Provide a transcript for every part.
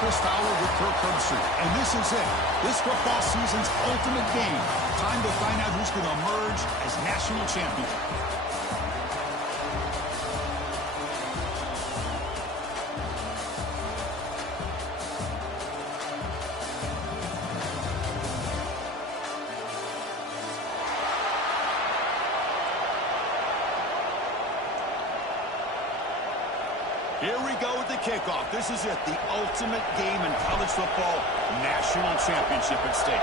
Chris Fowler with Kirk Herbstreit. And this is it. This football season's ultimate game. Time to find out who's going to emerge as national champion. Here we go with the kickoff. This is it, the ultimate game in college football, national championship at stake.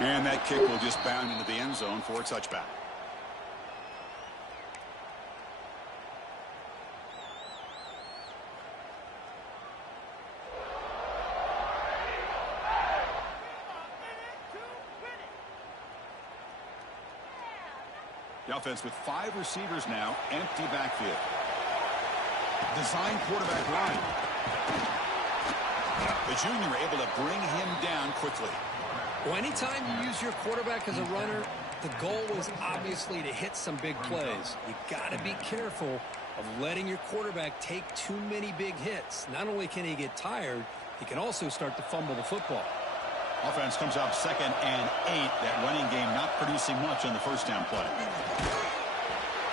And that kick will just bound into the end zone for a touchback. The offense with 5 receivers now, empty backfield. Design quarterback run. The junior able to bring him down quickly. Well, anytime you use your quarterback as a runner, the goal is obviously to hit some big plays. You got to be careful of letting your quarterback take too many big hits. Not only can he get tired, he can also start to fumble the football. Offense comes up 2nd and 8. That running game not producing much on the first down play.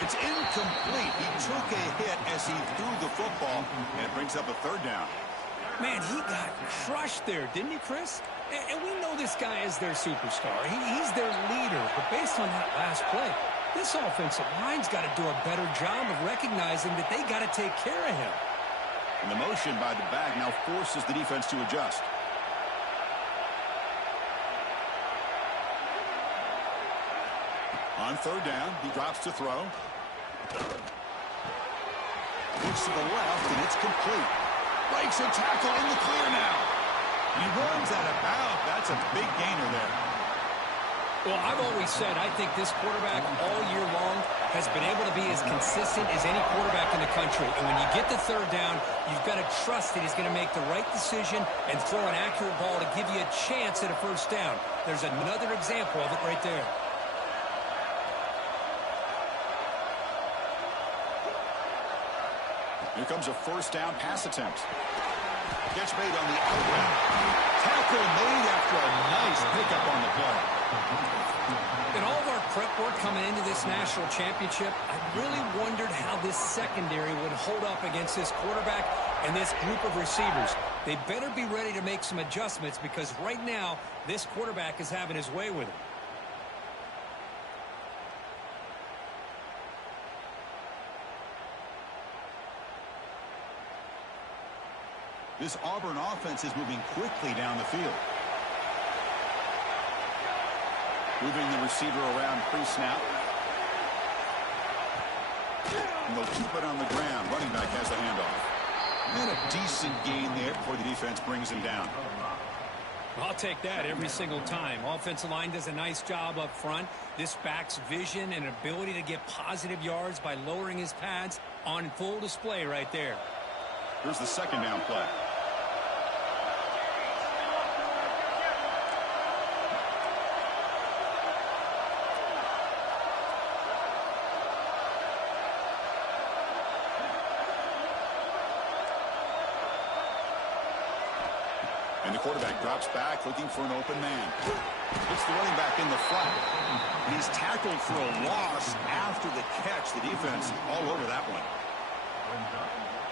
It's incomplete. He took a hit as he threw the football, and it brings up a 3rd down. Man, he got crushed there, didn't he, Chris? And we know this guy is their superstar. He's their leader. But based on that last play, this offensive line's got to do a better job of recognizing that they got to take care of him. And the motion by the back now forces the defense to adjust. On 3rd down, he drops to throw. Looks to the left, and it's complete. Breaks a tackle in the clear now. He runs out of bounds. That's a big gainer there. Well, I've always said I think this quarterback all year long has been able to be as consistent as any quarterback in the country. And when you get the 3rd down, you've got to trust that he's going to make the right decision and throw an accurate ball to give you a chance at a 1st down. There's another example of it right there. Here comes a 1st down pass attempt. Catch made on the out route. Tackle made after a nice pickup on the play. In all of our prep work coming into this national championship, I really wondered how this secondary would hold up against this quarterback and this group of receivers. They better be ready to make some adjustments because right now, this quarterback is having his way with him. This Auburn offense is moving quickly down the field. Moving the receiver around pre-snap. And they'll keep it on the ground. Running back has the handoff. And a decent gain there before the defense brings him down. I'll take that every single time. Offensive line does a nice job up front. This back's vision and ability to get positive yards by lowering his pads on full display right there. Here's the 2nd down play. And the quarterback drops back looking for an open man. It's the running back in the front. And he's tackled for a loss after the catch. The defense all over that one.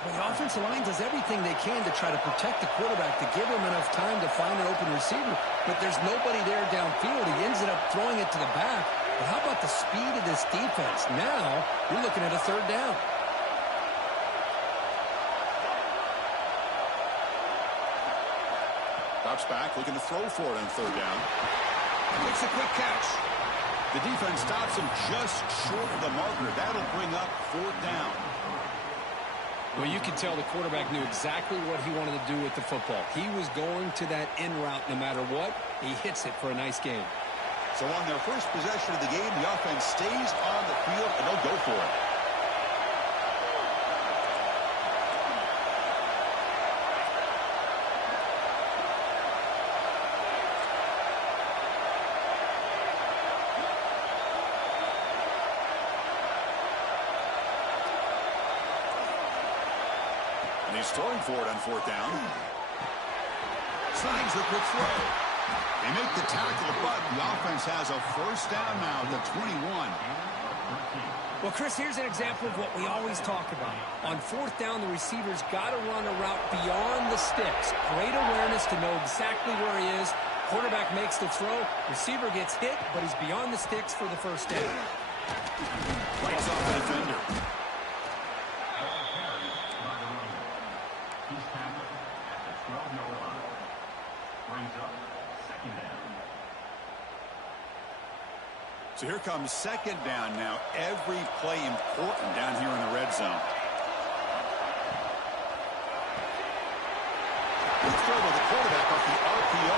Well, the offensive line does everything they can to try to protect the quarterback to give him enough time to find an open receiver. But there's nobody there downfield. He ends up throwing it to the back. But how about the speed of this defense? Now you're looking at a 3rd down. Drops back, looking to throw for it on 3rd down. Makes a quick catch. The defense stops him just short of the marker. That'll bring up 4th down. Well, you could tell the quarterback knew exactly what he wanted to do with the football. He was going to that in route no matter what. He hits it for a nice gain. So on their first possession of the game, the offense stays on the field, and they'll go for it. And he's throwing for it on fourth down. Slings the quick throw. They make the tackle, but the offense has a first down now at the 21. Well, Chris, here's an example of what we always talk about. On fourth down, the receiver's got to run a route beyond the sticks. Great awareness to know exactly where he is. Quarterback makes the throw. Receiver gets hit, but he's beyond the sticks for the first down. Lights off the defender. So here comes second down now. Every play important down here in the red zone. Good throw to the quarterback off the RPO.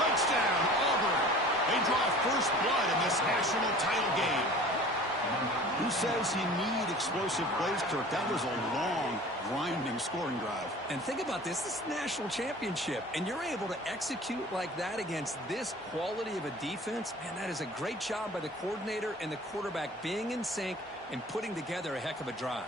Touchdown, Auburn. They draw first blood in this national title game. Who says you need explosive plays, Kirk? That was a long, grinding scoring drive. And think about this. This is a national championship, and you're able to execute like that against this quality of a defense. Man, that is a great job by the coordinator and the quarterback being in sync and putting together a heck of a drive.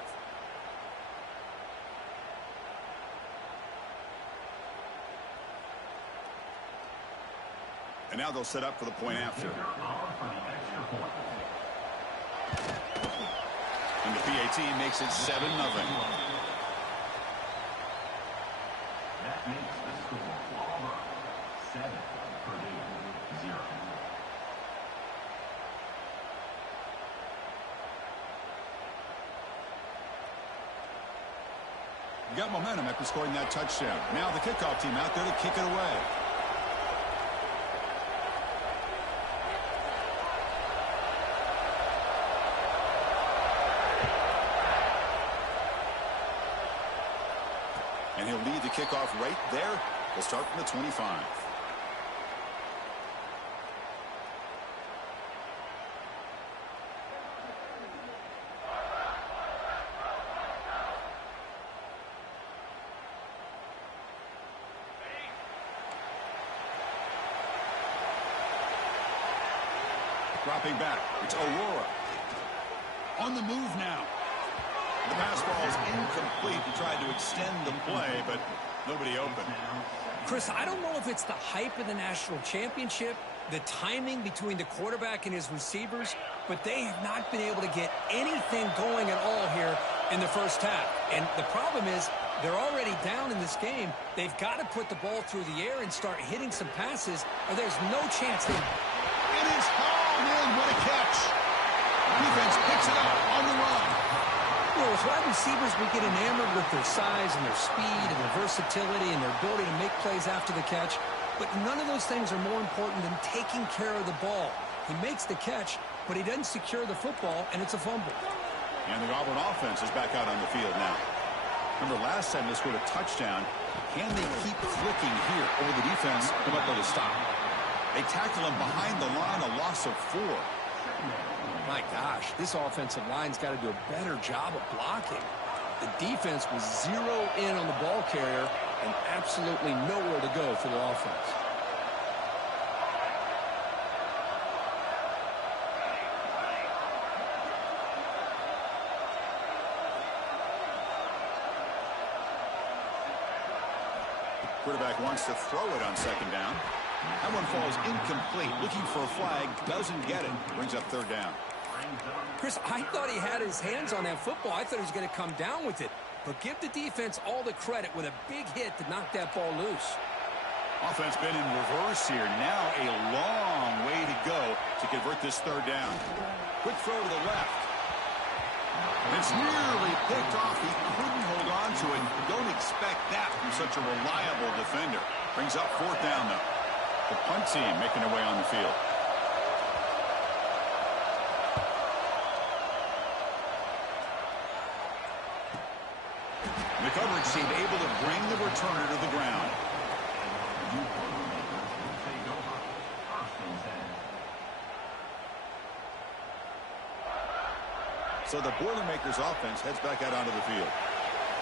And now they'll set up for the point after. And the PAT makes it 7-0. That makes the score Auburn 7, Purdue 0. You got momentum after scoring that touchdown. Now the kickoff team out there to kick it away. And he'll lead the kickoff right there. We'll start from the 25. Dropping back. It's Aurora. On the move now. The pass ball is incomplete. He tried to extend the play, but nobody open. Chris, I don't know if it's the hype of the national championship, the timing between the quarterback and his receivers, but they have not been able to get anything going at all here in the first half. And the problem is they're already down in this game. They've got to put the ball through the air and start hitting some passes, or there's no chance. It is hauled in. What a catch. Defense picks it up on the run. Well, with wide receivers, we get enamored with their size and their speed and their versatility and their ability to make plays after the catch. But none of those things are more important than taking care of the ball. He makes the catch, but he doesn't secure the football, and it's a fumble. And the Auburn offense is back out on the field now. Remember last time they scored a touchdown. Can they keep clicking here over the defense? They might be able to stop. They tackle him behind the line, a loss of 4. My gosh, this offensive line's got to do a better job of blocking. The defense was 0 in on the ball carrier and absolutely nowhere to go for the offense. Quarterback wants to throw it on second down. That one falls incomplete. Looking for a flag, doesn't get it. Brings up third down. Chris, I thought he had his hands on that football. I thought he was going to come down with it. But give the defense all the credit with a big hit to knock that ball loose. Offense been in reverse here. Now a long way to go to convert this third down. Quick throw to the left. It's nearly picked off. He couldn't hold on to it. Don't expect that from such a reliable defender. Brings up fourth down, though. The punt team making their way on the field. The coverage team able to bring the returner to the ground. So the Boilermakers offense heads back out onto the field.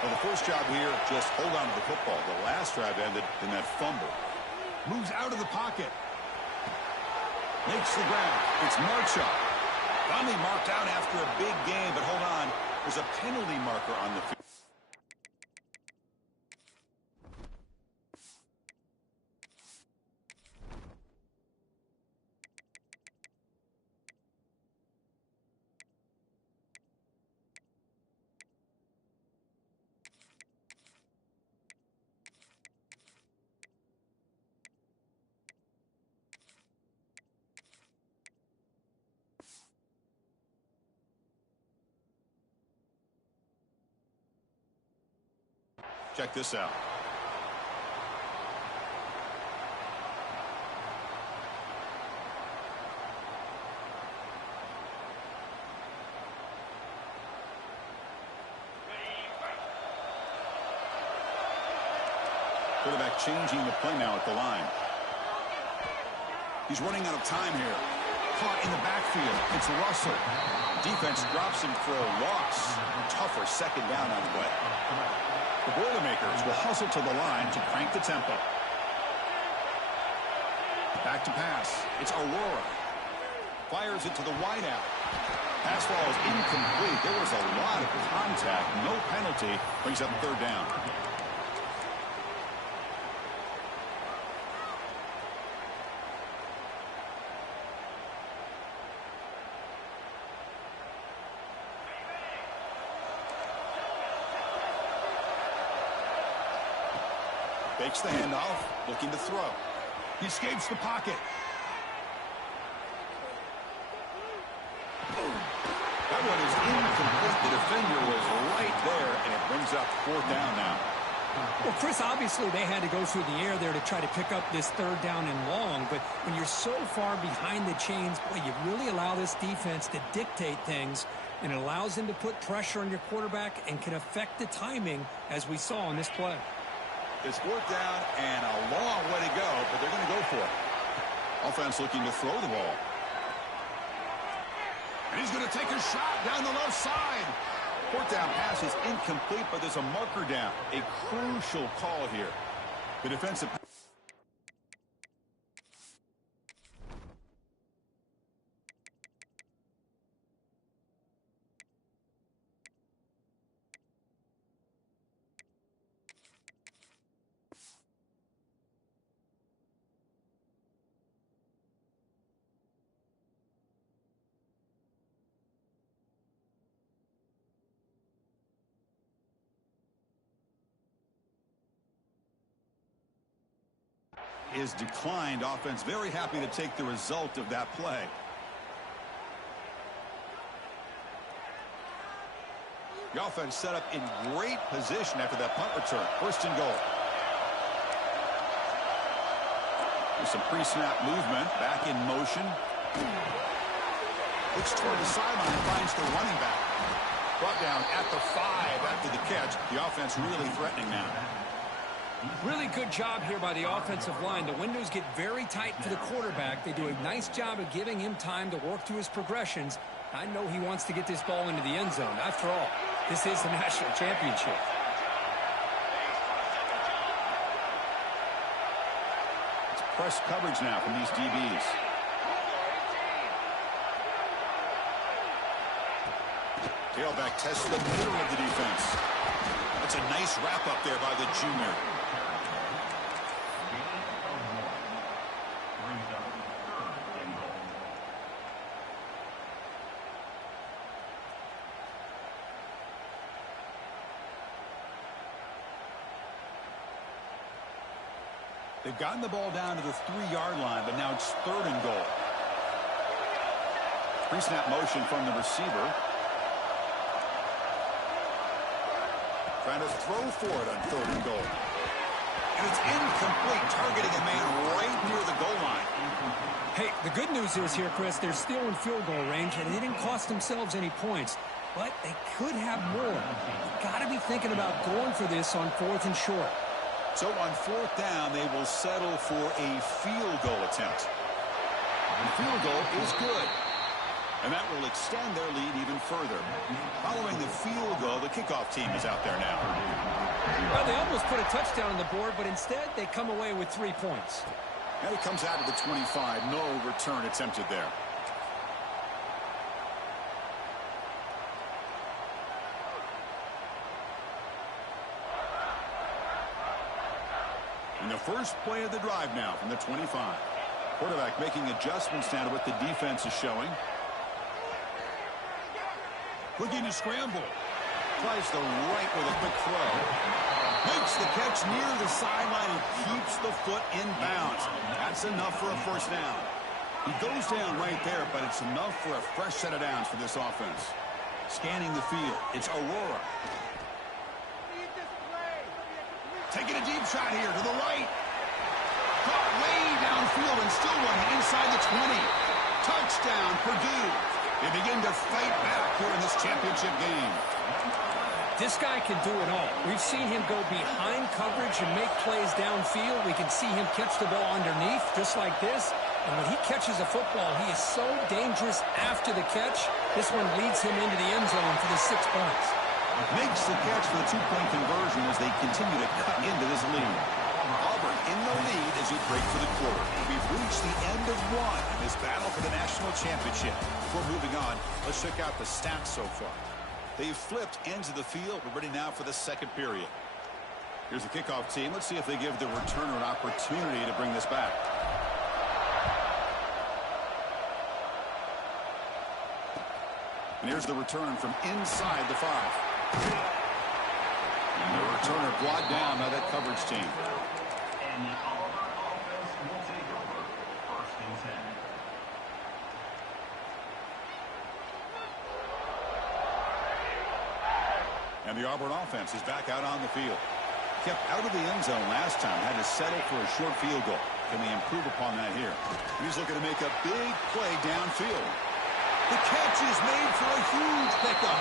Well, the first job here, just hold on to the football. The last drive ended in that fumble. Moves out of the pocket. Makes the ground. It's Marchuk. Finally marked out after a big game, but hold on. There's a penalty marker on the field. Check this out. Quarterback changing the play now at the line. He's running out of time here. Caught in the backfield. It's Russell. Defense drops him for a loss. Tougher second down on the way. The Boilermakers will hustle to the line to crank the tempo. Back to pass. It's Aurora. Fires it to the wideout. Pass ball is incomplete. There was a lot of contact. No penalty. Brings up third down. Fakes the handoff, looking to throw. He escapes the pocket. That one is incomplete. The defender was right there, and it brings up fourth down now. Well, Chris, obviously they had to go through the air there to try to pick up this third down and long, but when you're so far behind the chains, boy, you really allow this defense to dictate things, and it allows them to put pressure on your quarterback and can affect the timing, as we saw in this play. It's fourth down and a long way to go, but they're going to go for it. Offense looking to throw the ball. And he's going to take a shot down the left side. Fourth down pass is incomplete, but there's a marker down. A crucial call here. The defensive... is declined. Offense very happy to take the result of that play. The offense set up in great position after that punt return. First and goal. With some pre-snap movement. Back in motion. Looks toward the sideline. Finds the running back. Brought down at the 5 after the catch. The offense really threatening now. Really good job here by the offensive line. The windows get very tight for the quarterback. They do a nice job of giving him time to work through his progressions. I know he wants to get this ball into the end zone. After all, this is the national championship. It's press coverage now from these DBs. Tailback tests the middle of the defense. That's a nice wrap up there by the junior. They've gotten the ball down to the 3-yard line, but now it's third and goal. Pre-snap motion from the receiver. Trying to throw for it on third and goal. And it's incomplete, targeting a man right near the goal line. Hey, the good news is here, Chris, they're still in field goal range, and they didn't cost themselves any points. But they could have more. You've got to be thinking about going for this on fourth and short. So on fourth down, they will settle for a field goal attempt. And the field goal is good. And that will extend their lead even further. Following the field goal, the kickoff team is out there now. Well, they almost put a touchdown on the board, but instead they come away with 3 points. And it comes out of the 25. No return attempted there. And the first play of the drive now from the 25. Quarterback making adjustments now to what the defense is showing. Looking to scramble. Tries the right with a quick throw. Makes the catch near the sideline and keeps the foot in bounds. That's enough for a first down. He goes down right there, but it's enough for a fresh set of downs for this offense. Scanning the field, it's Aurora. Taking a deep shot here to the right. Caught way downfield and still running inside the 20. Touchdown, Purdue. They begin to fight back here in this championship game. This guy can do it all. We've seen him go behind coverage and make plays downfield. We can see him catch the ball underneath, just like this. And when he catches a football, he is so dangerous after the catch. This one leads him into the end zone for the 6 points. Makes the catch for the 2-point conversion as they continue to cut into this lead. Auburn in the lead as we break for the quarter. We've reached the end of one in this battle for the national championship. Before moving on, let's check out the stats so far. They've flipped ends of the field. We're ready now for the second period. Here's the kickoff team. Let's see if they give the returner an opportunity to bring this back. And here's the return from inside the 5. And the returner brought down by that coverage team. And the Auburn offense will take over 1st and 10. And the Auburn offense is back out on the field. Kept out of the end zone last time. Had to settle for a short field goal. Can they improve upon that here? He's looking to make a big play downfield. The catch is made for a huge pickup.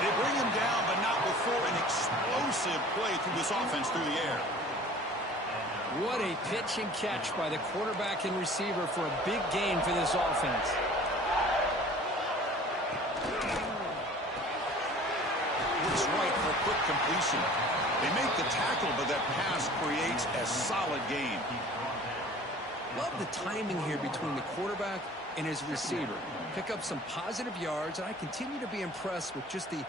They bring him down, but not before an explosive play through this offense through the air. What a pitch and catch by the quarterback and receiver for a big gain for this offense. Looks right for a quick completion. They make the tackle, but that pass creates a solid gain. Love the timing here between the quarterback and his receiver. Pick up some positive yards, and I continue to be impressed with just the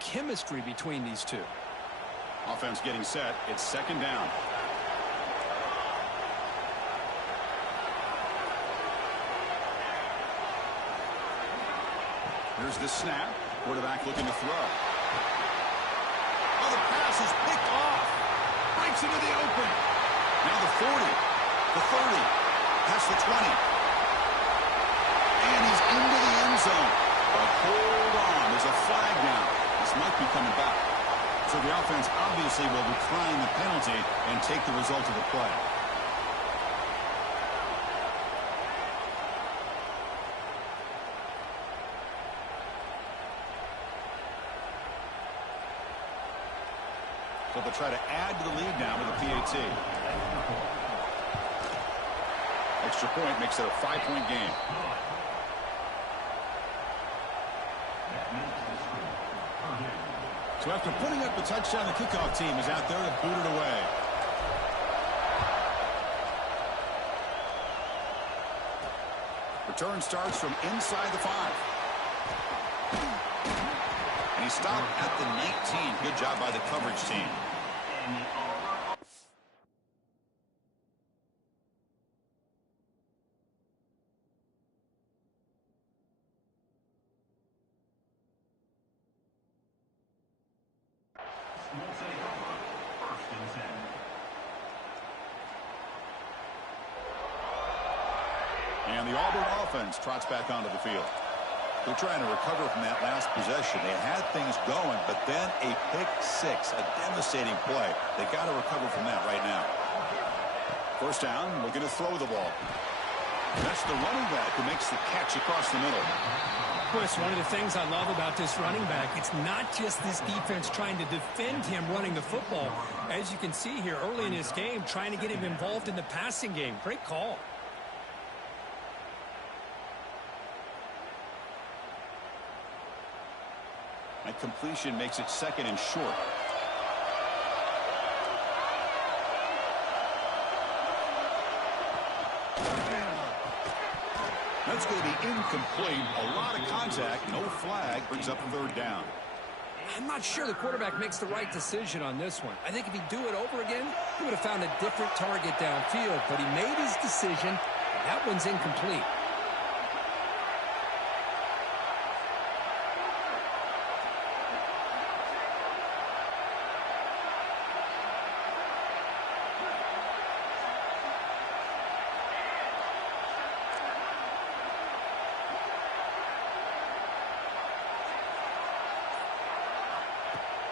chemistry between these two. Offense getting set. It's second down. Here's the snap. Quarterback looking to throw. Oh, the pass is picked off. Breaks into the open. Now the 40, the 30, past the 20. And he's into the end zone. But hold on, there's a flag down. This might be coming back. So the offense obviously will decline the penalty and take the result of the play. So they'll try to add to the lead now with a PAT. Extra point makes it a 5-point game. So after putting up the touchdown, the kickoff team is out there to boot it away. Return starts from inside the 5. And he stopped at the 19. Good job by the coverage team. Will take over 1st and 10. And the Auburn offense trots back onto the field. They're trying to recover from that last possession. They had things going, but then a pick 6, a devastating play. They got to recover from that right now. First down, looking to throw the ball. That's the running back who makes the catch across the middle. Chris, one of the things I love about this running back, it's not just this defense trying to defend him running the football. As you can see here early in this game, trying to get him involved in the passing game. Great call. That completion makes it second and short. That's going to be incomplete. A lot of contact. No flag. Brings up third down. I'm not sure the quarterback makes the right decision on this one. I think if he'd do it over again, he would have found a different target downfield. But he made his decision. That one's incomplete.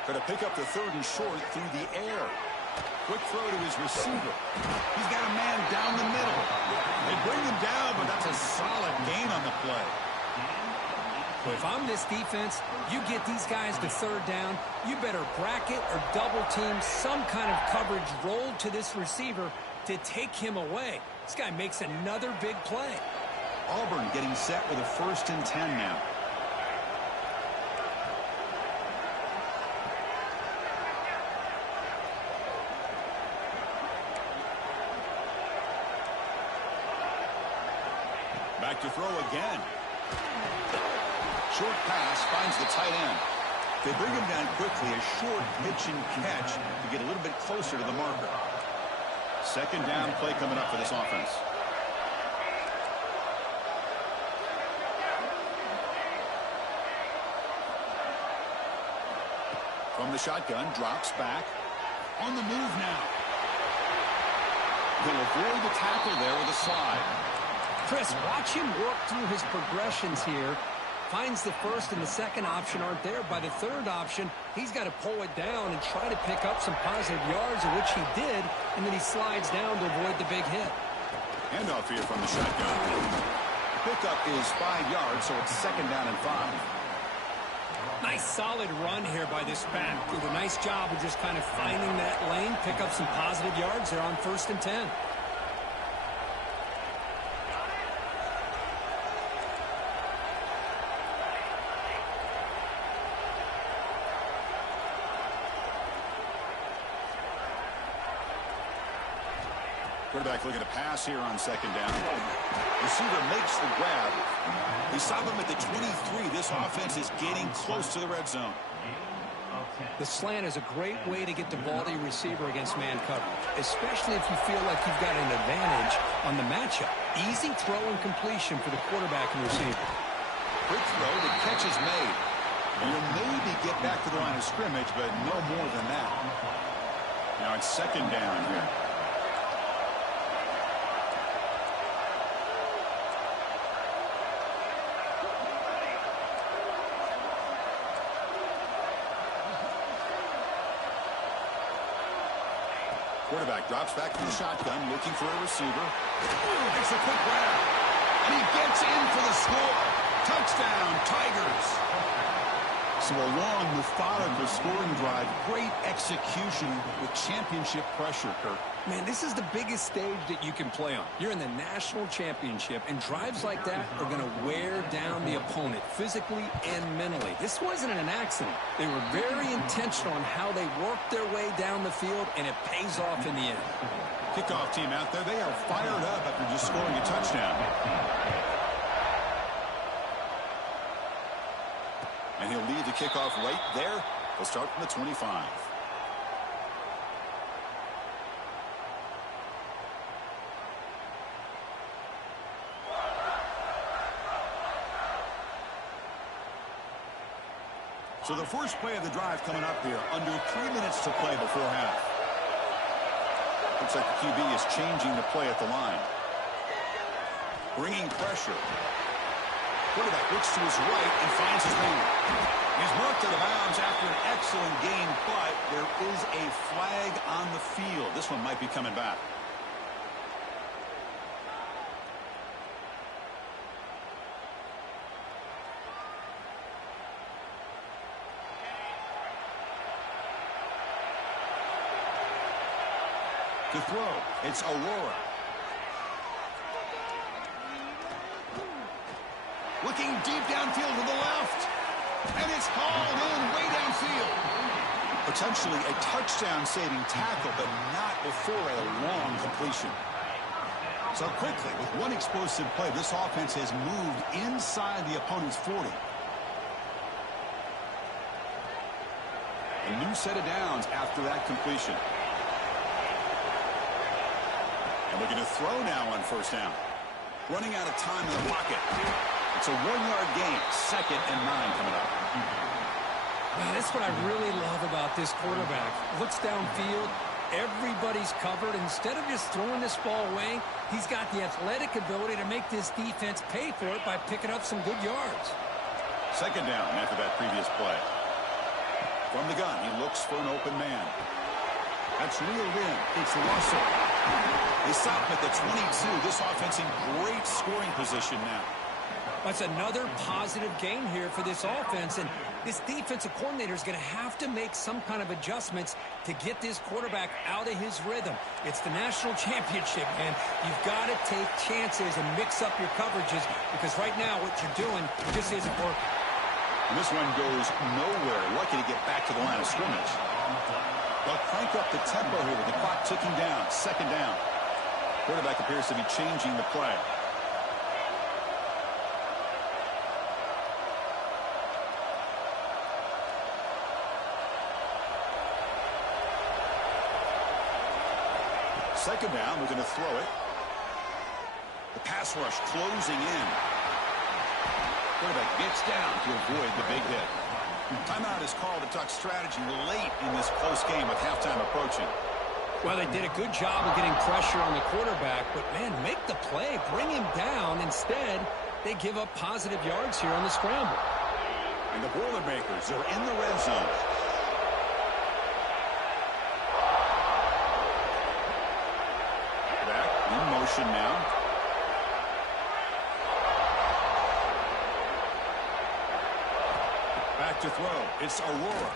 Going to pick up the third and short through the air. Quick throw to his receiver. He's got a man down the middle. They bring him down, but that's a solid gain on the play. Well, if I'm this defense, you get these guys to third down, you better bracket or double team some kind of coverage rolled to this receiver to take him away. This guy makes another big play. Auburn getting set with a 1st and 10 now. Back to throw again. Short pass finds the tight end. They bring him down quickly. A short pitch and catch to get a little bit closer to the marker. 2nd down play coming up for this offense. From the shotgun, drops back. On the move now. He'll avoid the tackle there with a slide. Chris, watch him work through his progressions here. Finds the 1st and the 2nd option aren't there. By the 3rd option, he's got to pull it down and try to pick up some positive yards, which he did, and then he slides down to avoid the big hit. Handoff here from the shotgun. Pickup is 5 yards, so it's 2nd down and 5. Nice solid run here by this back. Did a nice job of just kind of finding that lane, pick up some positive yards there on 1st and 10. Quarterback looking to pass here on 2nd down. Receiver makes the grab. They stop him at the 23. This offense is getting close to the red zone. The slant is a great way to get the ball to your receiver against man coverage, especially if you feel like you've got an advantage on the matchup. Easy throw and completion for the quarterback and receiver. Quick throw, the catch is made. You'll maybe get back to the line of scrimmage, but no more than that. Now it's 2nd down here. Quarterback drops back from the shotgun, looking for a receiver. Makes a quick grab. And he gets in for the score. Touchdown, Tigers. So a long, methodical scoring drive. Great execution with championship pressure, Kirk. Man, this is the biggest stage that you can play on. You're in the national championship, and drives like that are going to wear down the opponent physically and mentally. This wasn't an accident. They were very intentional on how they worked their way down the field, and it pays off in the end. Kickoff team out there, they are fired up after just scoring a touchdown. And he'll lead the kickoff right there. He'll start from the 25. So the first play of the drive coming up here. Under 3 minutes to play before half. Looks like the QB is changing the play at the line. Bringing pressure. Quarterback looks to his right and finds his man. He's marked out of bounds after an excellent gain, but there is a flag on the field. This one might be coming back. To throw, it's Aurora. Looking deep downfield to the left. And it's hauled in way downfield. Potentially a touchdown-saving tackle, but not before a long completion. So quickly, with one explosive play, this offense has moved inside the opponent's 40. A new set of downs after that completion. And looking to throw now on 1st down. Running out of time in the pocket. It's a 1-yard gain. 2nd and 9 coming up. Man, that's what I really love about this quarterback. Looks downfield. Everybody's covered. Instead of just throwing this ball away, he's got the athletic ability to make this defense pay for it by picking up some good yards. 2nd down after that previous play. From the gun, he looks for an open man. That's It's reeled in. It's Russell. They stop him at the 22. This offense in great scoring position now. That's another positive gain here for this offense, and this defensive coordinator is going to have to make some kind of adjustments to get this quarterback out of his rhythm. It's the national championship, man. You've got to take chances and mix up your coverages because right now what you're doing just isn't working. And this one goes nowhere. Lucky to get back to the line of scrimmage. They'll crank up the tempo here with the clock ticking down. Second down. Quarterback appears to be changing the play. Second down, we're going to throw it. The pass rush closing in. Quarterback gets down to avoid the big hit. Timeout is called to talk strategy late in this close game with halftime approaching. Well, they did a good job of getting pressure on the quarterback, but, man, make the play. Bring him down. Instead, they give up positive yards here on the scramble. And the Boilermakers are in the red zone. Back in motion now. Back to throw. It's Aurora.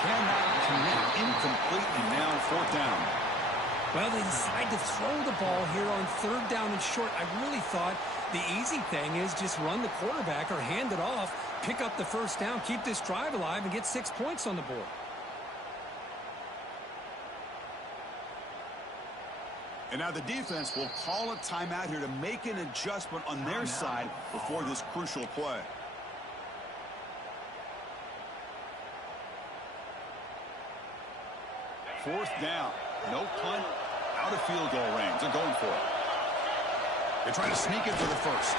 Cannot connect, incomplete, and now fourth down. Well, they decide to throw the ball here on third down and short. I really thought the easy thing is just run the quarterback or hand it off, pick up the first down, keep this drive alive, and get 6 points on the board. And now the defense will call a timeout here to make an adjustment on their side before this crucial play. Fourth down. No punt. Out of field goal range. They're going for it. They're trying to sneak it for the first.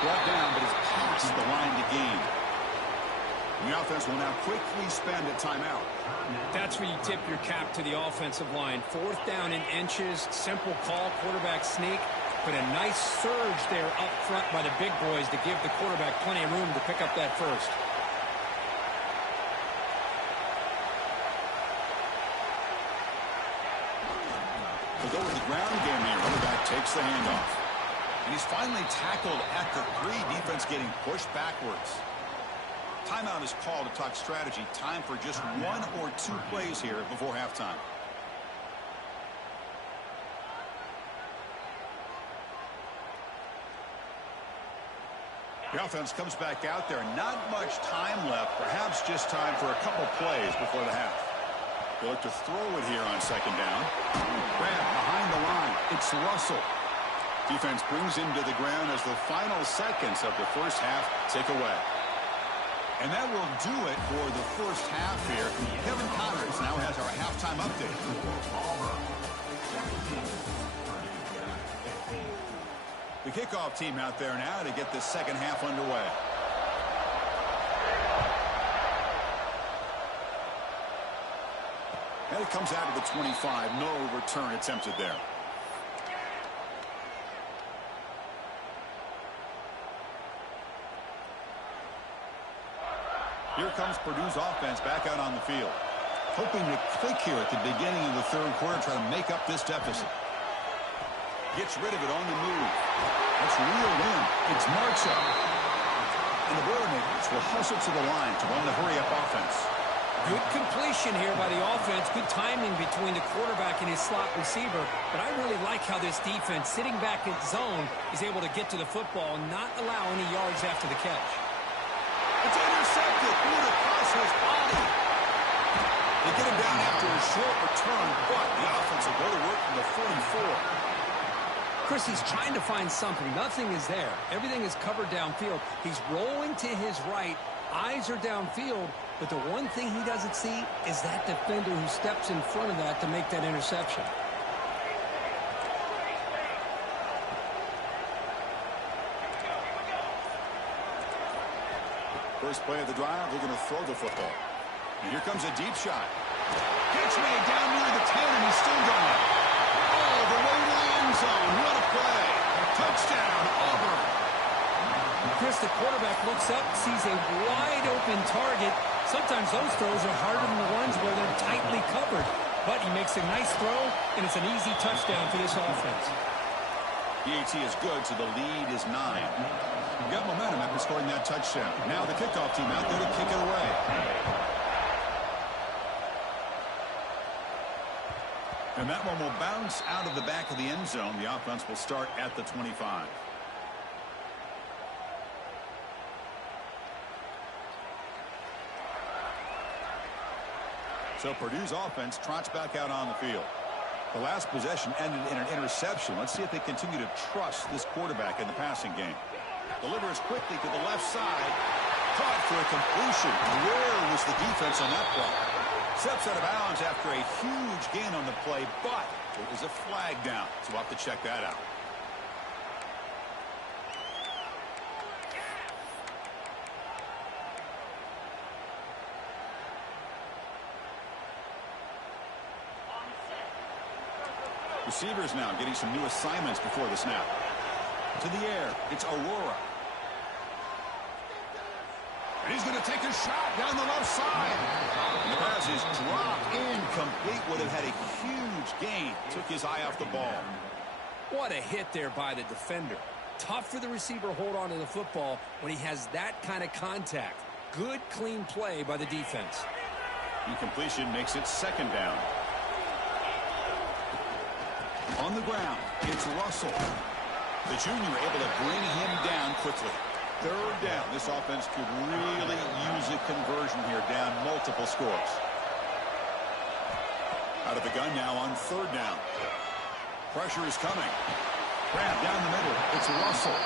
Brought down, but it's past the line to gain. The offense will now quickly spend a timeout. That's where you tip your cap to the offensive line. Fourth down in inches. Simple call. Quarterback sneak. But a nice surge there up front by the big boys to give the quarterback plenty of room to pick up that first. We'll go with the ground game here. Running back takes the handoff. And he's finally tackled at the 3. Defense getting pushed backwards. Timeout is called to talk strategy. Time for just 1 or 2 plays here before halftime. The offense comes back out there. Not much time left. Perhaps just time for a couple plays before the half. They look to throw it here on second down. Grab behind the line. It's Russell. Defense brings him to the ground as the final seconds of the first half tick away. And that will do it for the first half here. Kevin Connors now has our halftime update. The kickoff team out there now to get the second half underway. And it comes out of the 25. No return attempted there. Here comes Purdue's offense back out on the field. Hoping to click here at the beginning of the third quarter, try to make up this deficit. Gets rid of it on the move. That's reeled in. It's Ncaa26. And the Boilermakers will hustle to the line to run the hurry-up offense. Good completion here by the offense. Good timing between the quarterback and his slot receiver. But I really like how this defense, sitting back in zone, is able to get to the football and not allow any yards after the catch. It's intercepted. Through across his body. They get him down after a short return, but the offense will go to work from the 44. Chris, he's trying to find something. Nothing is there. Everything is covered downfield. He's rolling to his right. Eyes are downfield. But the one thing he doesn't see is that defender who steps in front of that to make that interception. First play of the drive, they're going to throw the football. And here comes a deep shot. Pitch made down near the 10, and he's still going. Oh, the way to the end zone. What a play. Touchdown, Auburn. Chris, the quarterback looks up, sees a wide-open target. Sometimes those throws are harder than the ones where they're tightly covered. But he makes a nice throw, and it's an easy touchdown for this offense. DAT is good, so the lead is 9. You got momentum after scoring that touchdown. Now the kickoff team out there to kick it away. And that one will bounce out of the back of the end zone. The offense will start at the 25. So Purdue's offense trots back out on the field. The last possession ended in an interception. Let's see if they continue to trust this quarterback in the passing game. Delivers quickly to the left side. Caught for a completion. Where was the defense on that play? Steps out of bounds after a huge gain on the play, but it was a flag down. So we'll have to check that out. Receivers now getting some new assignments before the snap. To the air, it's Aurora. And he's going to take a shot down the left side. And the pass is dropped incomplete. Would have had a huge gain. Took his eye off the ball. What a hit there by the defender. Tough for the receiver to hold on to the football when he has that kind of contact. Good, clean play by the defense. Incompletion makes it second down. On the ground, it's Russell. The junior able to bring him down quickly. Third down. This offense could really use a conversion here, down multiple scores. Out of the gun now on third down. Pressure is coming. Grab down the middle. It's Russell.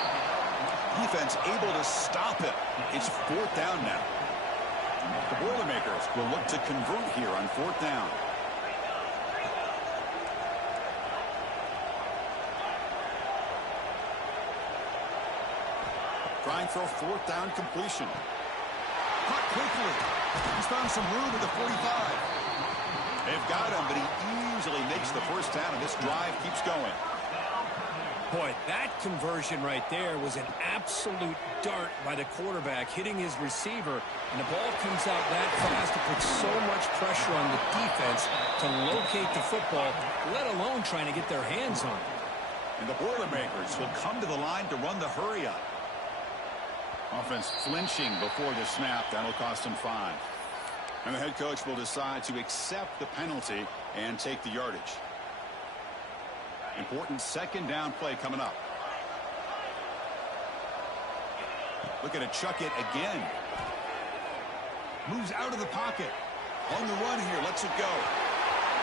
Defense able to stop it. It's fourth down now. The Boilermakers will look to convert here on fourth down. Trying for a fourth down completion. Caught quickly. He's found some room at the 45. They've got him, but he easily makes the first down, and this drive keeps going. Boy, that conversion right there was an absolute dart by the quarterback, hitting his receiver, and the ball comes out that fast to put so much pressure on the defense to locate the football, let alone trying to get their hands on it. And the Boilermakers will come to the line to run the hurry-up. Offense flinching before the snap. That'll cost him 5. And the head coach will decide to accept the penalty and take the yardage. Important second down play coming up. Looking to chuck it again. Moves out of the pocket. On the run here. Lets it go.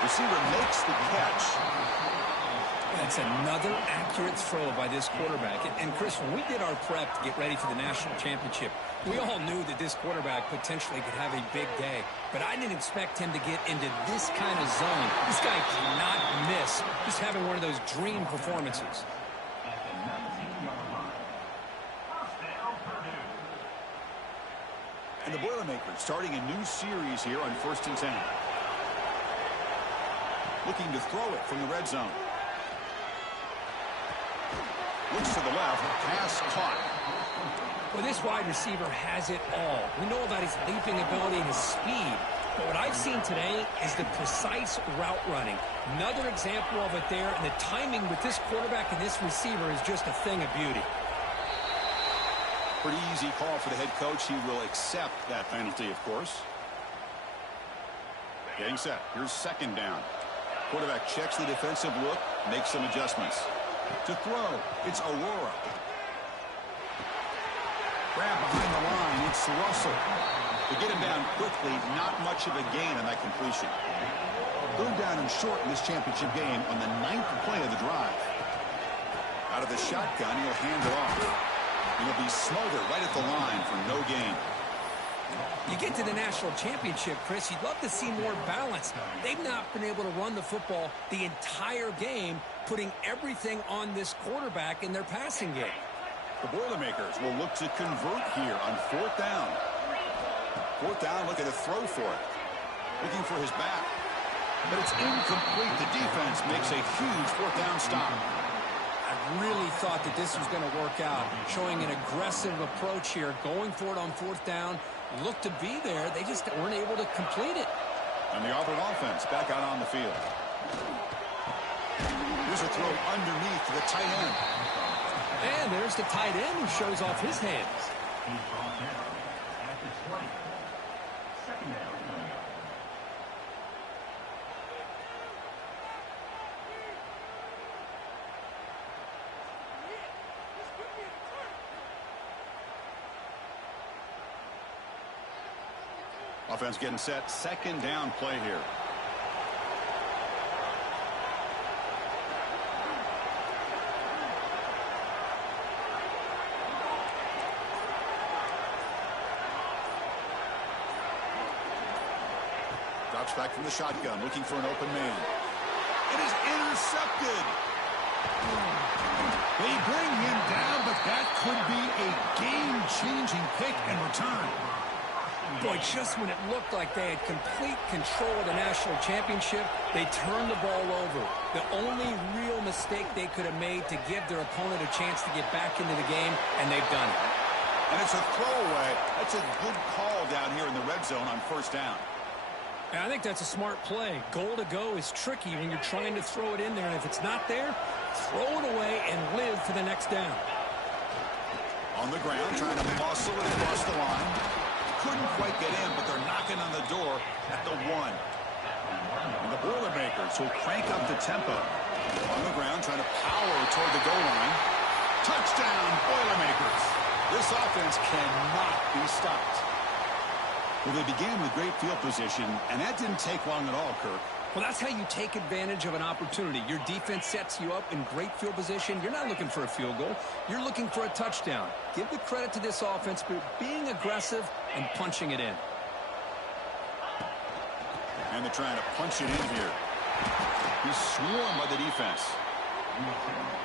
Receiver makes the catch. That's another accurate throw by this quarterback. And Chris, when we did our prep to get ready for the national championship, we all knew that this quarterback potentially could have a big day. But I didn't expect him to get into this kind of zone. This guy cannot miss. Just having one of those dream performances. And the Boilermakers starting a new series here on 1st and 10. Looking to throw it from the red zone. Looks to the left, pass caught. Well, this wide receiver has it all. We know about his leaping ability and his speed. But what I've seen today is the precise route running. Another example of it there, and the timing with this quarterback and this receiver is just a thing of beauty. Pretty easy call for the head coach. He will accept that penalty, of course. Getting set. Here's second down. Quarterback checks the defensive look, makes some adjustments. To throw, it's Aurora. Grab behind the line, it's Russell. To get him down quickly, not much of a gain on that completion. Third down and short in this championship game on the 9th play of the drive. Out of the shotgun, he'll hand it off. He'll be smothered right at the line for no gain. You get to the national championship, Chris, you'd love to see more balance. They've not been able to run the football the entire game, putting everything on this quarterback in their passing game. The Boilermakers will look to convert here on fourth down. Fourth down, looking to throw for it. Looking for his back. But it's incomplete. The defense makes a huge fourth down stop. I really thought that this was going to work out, showing an aggressive approach here, going for it on fourth down. Looked to be there. They just weren't able to complete it. And the Auburn offense back out on the field. Here's a throw underneath to the tight end. And there's the tight end who shows off his hands. He's brought down at the 20. Second down coming up. Offense getting set. Second down play here. Drops back from the shotgun, looking for an open man. It is intercepted. They bring him down, but that could be a game-changing pick and return. Boy, just when it looked like they had complete control of the national championship, they turned the ball over. The only real mistake they could have made to give their opponent a chance to get back into the game, and they've done it. And it's a throwaway. That's a good call down here in the red zone on first down. And I think that's a smart play. Goal to go is tricky when you're trying to throw it in there, and if it's not there, throw it away and live for the next down. On the ground, trying to muscle it across the line. Couldn't quite get in, but they're knocking on the door at the 1. And the Boilermakers will crank up the tempo. On the ground, trying to power toward the goal line. Touchdown, Boilermakers. This offense cannot be stopped. Well, they began with great field position, and that didn't take long at all, Kirk. Well, that's how you take advantage of an opportunity. Your defense sets you up in great field position. You're not looking for a field goal. You're looking for a touchdown. Give the credit to this offense for being aggressive and punching it in. And they're trying to punch it in here. He's swarmed by the defense.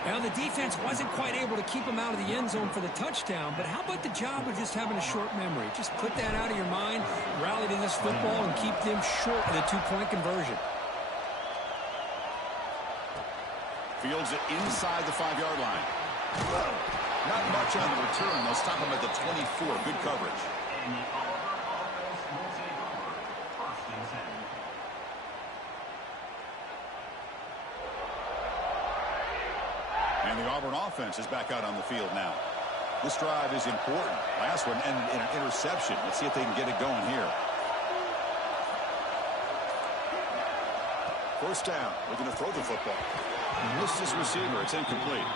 Now, the defense wasn't quite able to keep him out of the end zone for the touchdown, but how about the job of just having a short memory? Just put that out of your mind, rally to this football, and keep them short of the two-point conversion. Fields it inside the 5-yard line. Not much on the return. They'll stop him at the 24. Good coverage. And the Auburn offense will take over. First and 10. And the Auburn offense is back out on the field now. This drive is important. Last one ended in an interception. Let's see if they can get it going here. First down. We're going to throw the football. Missed his receiver. It's incomplete.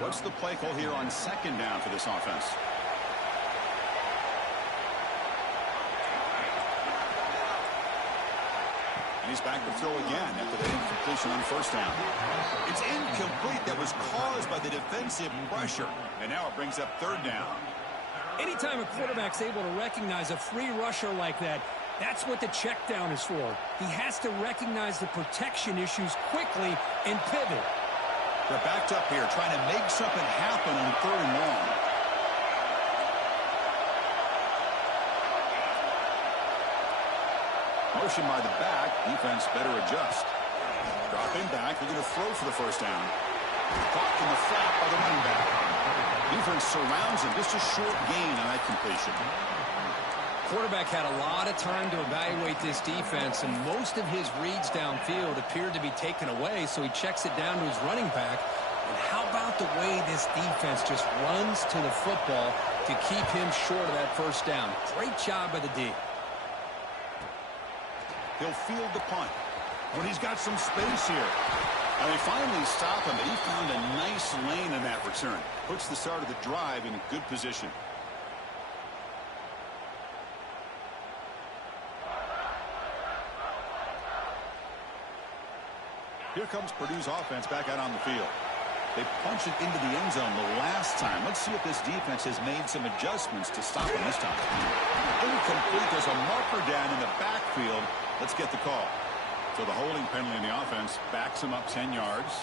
What's the play call here on second down for this offense? And he's back to throw again after the incompletion on first down. It's incomplete. That was caused by the defensive pressure. And now it brings up third down. Anytime a quarterback's able to recognize a free rusher like that, that's what the check down is for. He has to recognize the protection issues quickly and pivot. They're backed up here trying to make something happen on third and long. Motion by the back. Defense better adjust. Dropping back. They're going to throw for the first down. Caught in the flat by the running back. Defense surrounds him. Just a short gain on that completion. Quarterback had a lot of time to evaluate this defense, and most of his reads downfield appeared to be taken away, so he checks it down to his running back. And how about the way this defense just runs to the football to keep him short of that first down? Great job by the D. He'll field the punt when he's got some space here. And they finally stop him, but he found a nice lane in that return. Puts the start of the drive in a good position. Here comes Purdue's offense back out on the field. They punched it into the end zone the last time. Let's see if this defense has made some adjustments to stop him this time. Incomplete. There's a marker down in the backfield. Let's get the call. So the holding penalty in the offense backs him up 10 yards.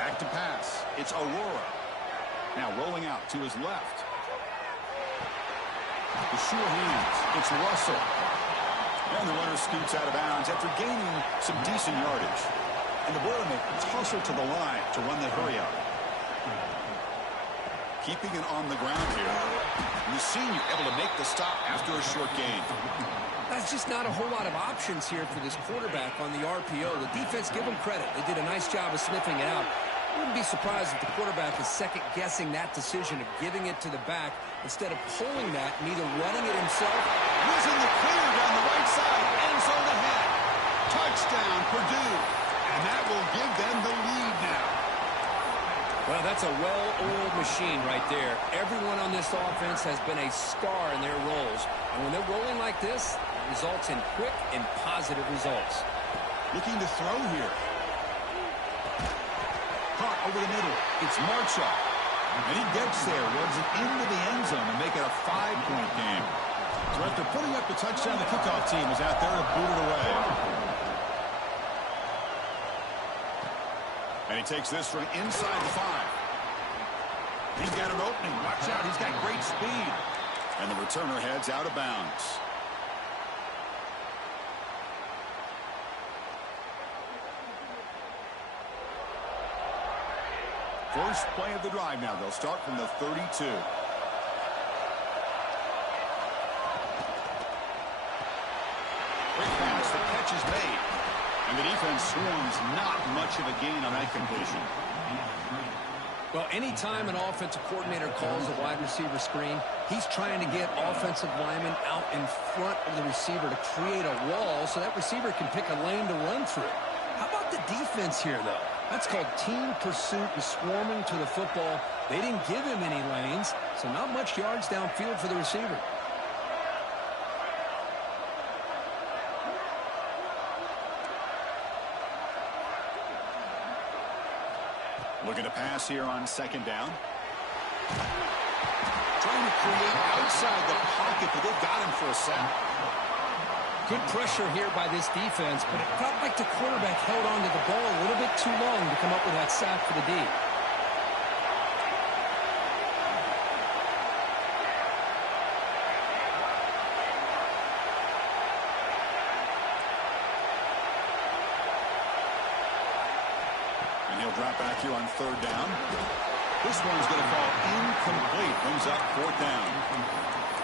Back to pass. It's Aurora. Now rolling out to his left. The sure hands. It's Russell. And the runner scoots out of bounds after gaining some decent yardage. And the Boilermakers tussle to the line to run the hurry up. Keeping it on the ground here. And the senior able to make the stop after a short gain. That's just not a whole lot of options here for this quarterback on the RPO. The defense, give them credit. They did a nice job of sniffing it out. Wouldn't be surprised if the quarterback is second-guessing that decision of giving it to the back instead of pulling that and either running it himself. Losing the clear down the right side. End zone ahead. Touchdown, Purdue. And that will give them the lead now. Well, that's a well-oiled machine right there. Everyone on this offense has been a star in their roles. And when they're rolling like this, it results in quick and positive results. Looking to throw here. Caught over the middle. It's Marshall. And he gets there, runs it into the end zone and make it a 5-point game. So after putting up the touchdown, the kickoff team is out there to boot it away. And he takes this from inside the 5. He's got an opening. Watch out. He's got great speed. And the returner heads out of bounds. First play of the drive now. They'll start from the 32. Quick pass. The catch is made. And the defense swarms not much of a gain on that completion. Well, anytime an offensive coordinator calls a wide receiver screen, he's trying to get offensive linemen out in front of the receiver to create a wall so that receiver can pick a lane to run through. How about the defense here, though? That's called team pursuit and swarming to the football. They didn't give him any lanes, so not much yards downfield for the receiver. Looking to pass here on second down. Trying to create outside the pocket, but they got him for a sack. Good pressure here by this defense, but it felt like the quarterback held on to the ball a little bit too long to come up with that sack for the D. He'll drop back here on third down. This one's going to fall incomplete. Brings up fourth down.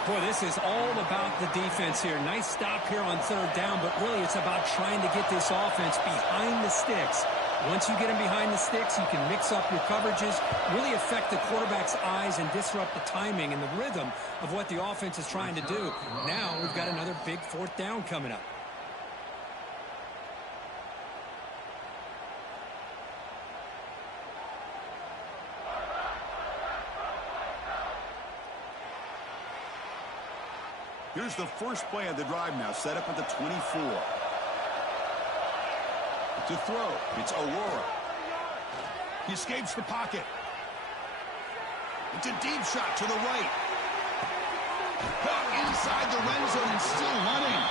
Boy, this is all about the defense here. Nice stop here on third down, but really it's about trying to get this offense behind the sticks. Once you get them behind the sticks, you can mix up your coverages, really affect the quarterback's eyes and disrupt the timing and the rhythm of what the offense is trying to do. Now we've got another big fourth down coming up. Here's the first play of the drive now, set up at the 24. To throw, it's Aurora. He escapes the pocket. It's a deep shot to the right. Caught inside the red zone and still running.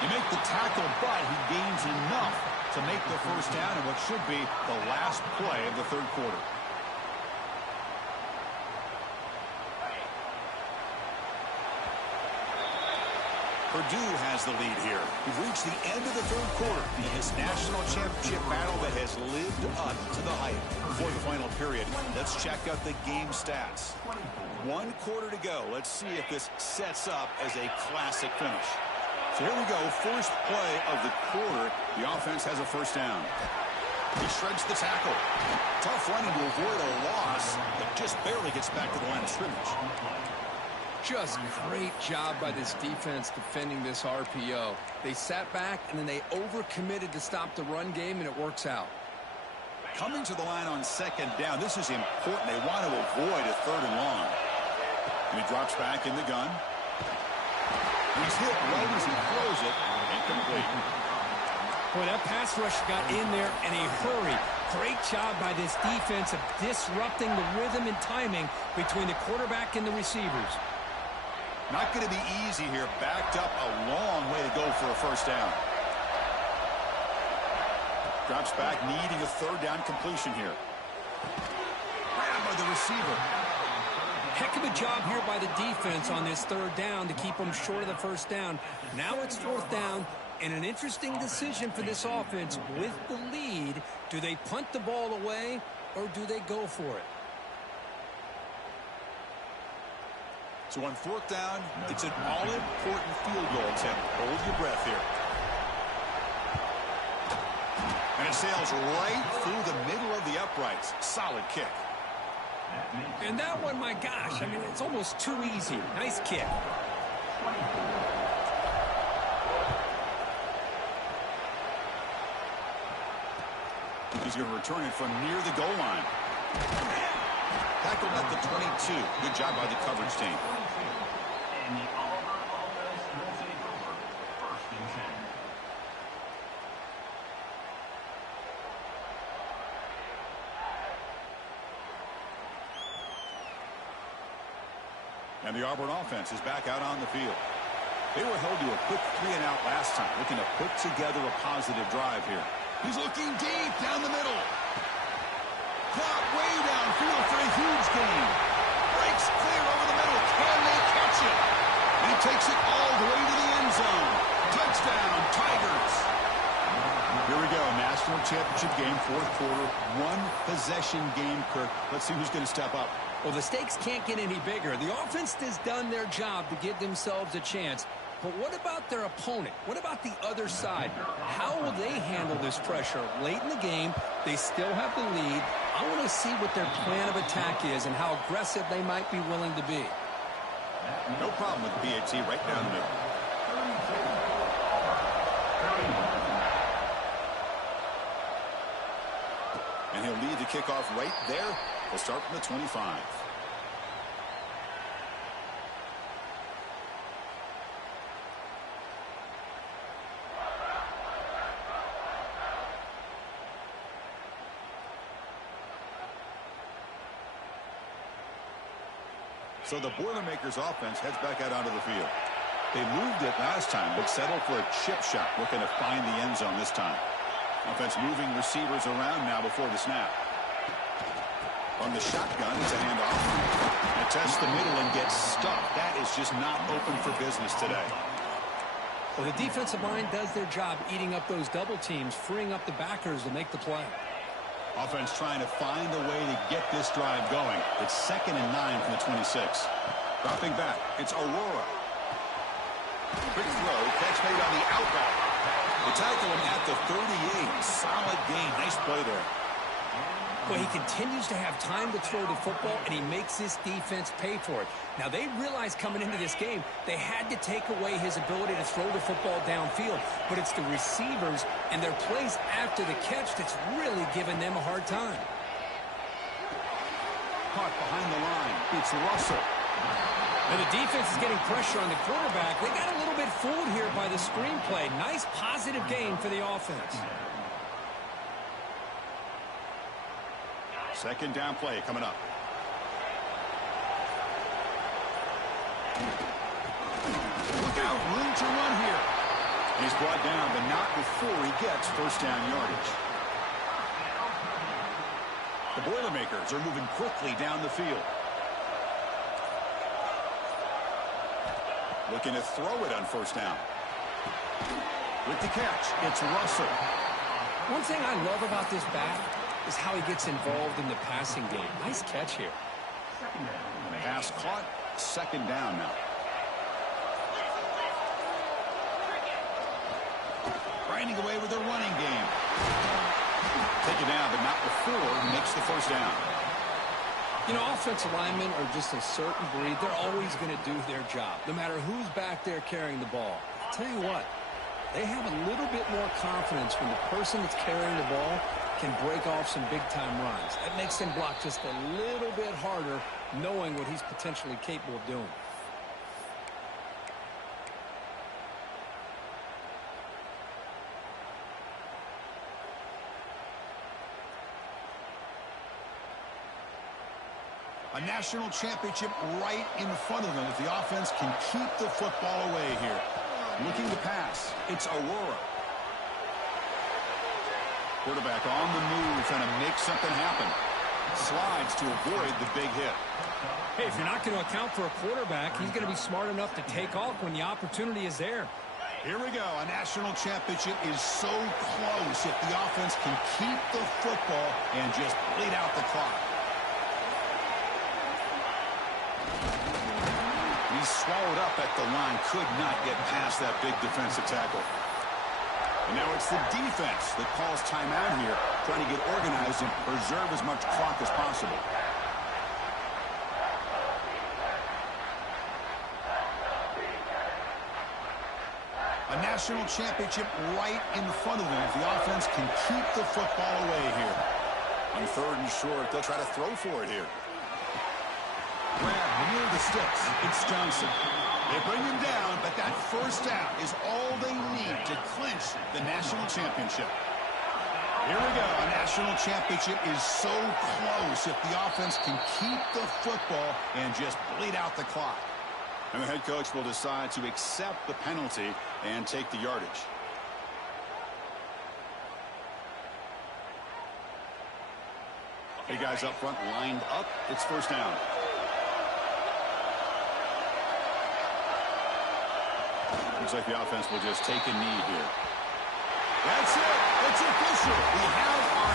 He makes the tackle, but he gains enough to make the first down in what should be the last play of the third quarter. Purdue has the lead here. We've reached the end of the third quarter in this national championship battle that has lived up to the hype. Before the final period, let's check out the game stats. 1 quarter to go. Let's see if this sets up as a classic finish. So here we go. First play of the quarter. The offense has a first down. He shreds the tackle. Tough running to avoid a loss, but just barely gets back to the line of scrimmage. Just great job by this defense defending this RPO. They sat back and then they overcommitted to stop the run game, and it works out. Coming to the line on second down, this is important. They want to avoid a third and long. And he drops back in the gun. He's hit right as he throws it. Incomplete. Boy, that pass rush got in there in a hurry. Great job by this defense of disrupting the rhythm and timing between the quarterback and the receivers. Not going to be easy here. Backed up a long way to go for a first down. Drops back, needing a third down completion here. Grabbed by the receiver. Heck of a job here by the defense on this third down to keep them short of the first down. Now it's fourth down, and an interesting decision for this offense with the lead Do they punt the ball away or do they go for it? So on 4th down, it's an all-important field goal attempt. Hold your breath here. And it sails right through the middle of the uprights. Solid kick. And that one, my gosh, I mean, it's almost too easy. Nice kick. He's going to return it from near the goal line. Tackled at the 22. Good job by the coverage team. And the Auburn offense will take over 1st and 10. And the Auburn offense is back out on the field. They were held to a quick 3-and-out last time, looking to put together a positive drive here. He's looking deep down the middle. Caught way downfield for a huge gain. Breaks clear over the middle. Can they catch it? He takes it all the way to the end zone. Touchdown, Tigers. Here we go, national championship game, 4th quarter, 1-possession game, Kirk. Let's see who's going to step up. Well, the stakes can't get any bigger. The offense has done their job to give themselves a chance. But what about their opponent? What about the other side? How will they handle this pressure? Late in the game, they still have the lead. I want to see what their plan of attack is and how aggressive they might be willing to be. No problem with PAT right down the middle. And he'll lead the kickoff right there. We'll start from the 25. So the Boilermakers offense heads back out onto the field. They moved it last time, but settled for a chip shot, looking to find the end zone this time. Offense moving receivers around now before the snap. On the shotgun, it's a handoff. And tests the middle and gets stuck. That is just not open for business today. Well, the defensive line does their job eating up those double teams, freeing up the backers to make the play. Offense trying to find a way to get this drive going. It's 2nd and 9 from the 26. Dropping back, it's Aurora. Quick throw, catch made on the outright. They tackle him at the 38. Solid gain. Nice play there. Well, he continues to have time to throw the football, and he makes this defense pay for it. Now, they realized coming into this game, they had to take away his ability to throw the football downfield. But it's the receivers and their plays after the catch that's really giving them a hard time. Caught behind the line. It's Russell. And the defense is getting pressure on the quarterback. They got a little bit fooled here by the screenplay. Nice positive gain for the offense. 2nd down play coming up. Look out, room to run here. He's brought down, but not before he gets 1st down yardage. The Boilermakers are moving quickly down the field. Looking to throw it on 1st down. With the catch, it's Russell. One thing I love about this back is how he gets involved in the passing game. Nice catch here. Pass caught, 2nd down now. Grinding away with their running game. Take it down, but not before he makes the 1st down. You know, offensive linemen are just a certain breed. They're always going to do their job, no matter who's back there carrying the ball. I'll tell you what, they have a little bit more confidence when the person that's carrying the ball can break off some big-time runs. That makes them block just a little bit harder, knowing what he's potentially capable of doing. A national championship right in front of them if the offense can keep the football away here. Looking to pass, it's Aurora. Quarterback on the move, trying to make something happen. Slides to avoid the big hit. Hey, if you're not going to account for a quarterback, he's going to be smart enough to take off when the opportunity is there. Here we go. A national championship is so close if the offense can keep the football and just bleed out the clock. He's swallowed up at the line. Could not get past that big defensive tackle. And now it's the defense that calls timeout here, trying to get organized and preserve as much clock as possible. A national championship right in front of them if the offense can keep the football away here. On 3rd and short, they'll try to throw for it here. Grab near the sticks. It's Johnson. They bring him down, but that first down is all they need to clinch the national championship. Here we go. A national championship is so close if the offense can keep the football and just bleed out the clock. And the head coach will decide to accept the penalty and take the yardage. Hey, guys up front lined up. It's first down. Looks like the offense will just take a knee here. That's it. It's official. We have our